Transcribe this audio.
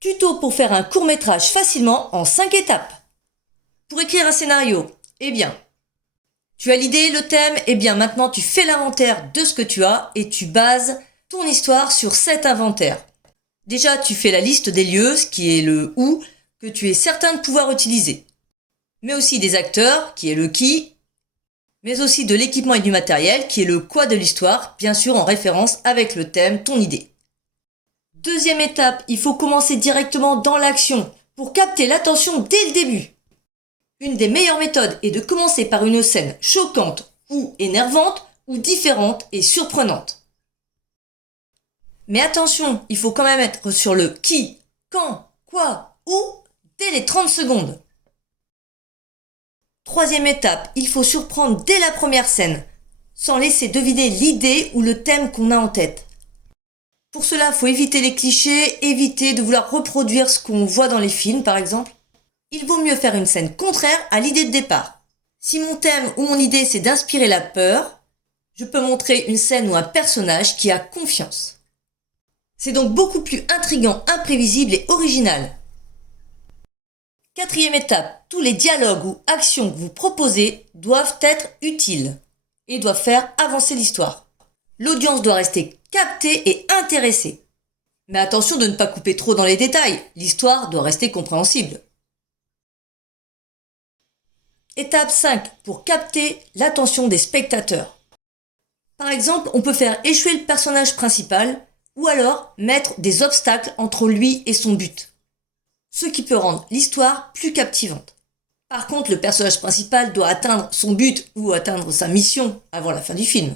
Tuto pour faire un court-métrage facilement en 5 étapes. Pour écrire un scénario, tu as l'idée, le thème, maintenant tu fais l'inventaire de ce que tu as et tu bases ton histoire sur cet inventaire. Déjà, tu fais la liste des lieux, ce qui est le où, que tu es certain de pouvoir utiliser. Mais aussi des acteurs, qui est le qui, mais aussi de l'équipement et du matériel, qui est le quoi de l'histoire, bien sûr en référence avec le thème, ton idée. Deuxième étape, il faut commencer directement dans l'action pour capter l'attention dès le début. Une des meilleures méthodes est de commencer par une scène choquante ou énervante ou différente et surprenante. Mais attention, il faut quand même être sur le qui, quand, quoi, où dès les 30 secondes. Troisième étape, il faut surprendre dès la première scène, sans laisser deviner l'idée ou le thème qu'on a en tête. Pour cela, il faut éviter les clichés, éviter de vouloir reproduire ce qu'on voit dans les films par exemple. Il vaut mieux faire une scène contraire à l'idée de départ. Si mon thème ou mon idée c'est d'inspirer la peur, je peux montrer une scène ou un personnage qui a confiance. C'est donc beaucoup plus intriguant, imprévisible et original. Quatrième étape, tous les dialogues ou actions que vous proposez doivent être utiles et doivent faire avancer l'histoire. L'audience doit rester captée et intéressée. Mais attention de ne pas couper trop dans les détails, l'histoire doit rester compréhensible. Étape 5, pour capter l'attention des spectateurs. Par exemple, on peut faire échouer le personnage principal ou alors mettre des obstacles entre lui et son but, ce qui peut rendre l'histoire plus captivante. Par contre, le personnage principal doit atteindre son but ou atteindre sa mission avant la fin du film.